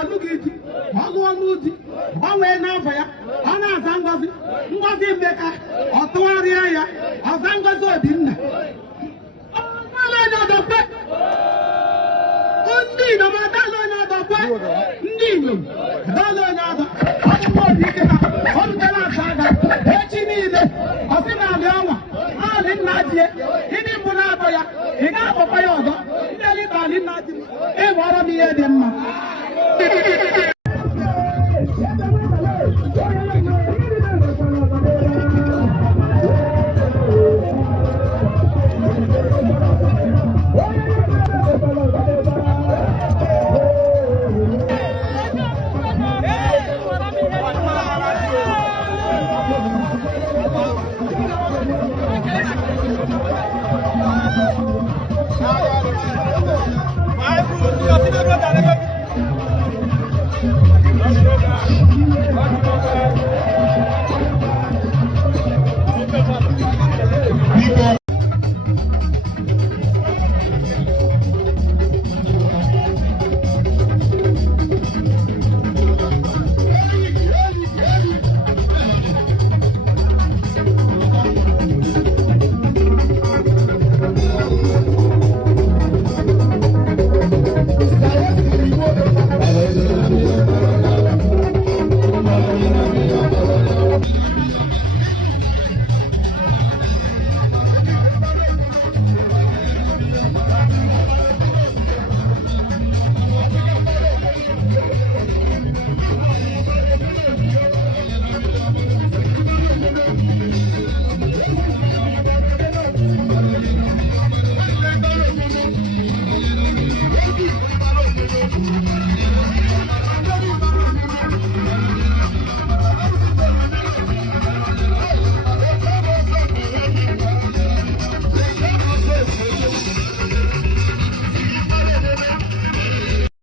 Olugiti, Oluoluti, Owe Navaya, Anna Zangozi, Ngozi Meka, Otuaria, Azangozo Dinna. Ndino madalo na dokwe ndino dalo na do ọmọ dikena ọdụtara asaga echi niile ọsị na ali ọnwa ali nna tie ịdị mbụ na-atọ ya ị ga-akpọkwa ya ọzọ ndị elita ali nna ti ịghọrọ m ihe dị mma. Vai,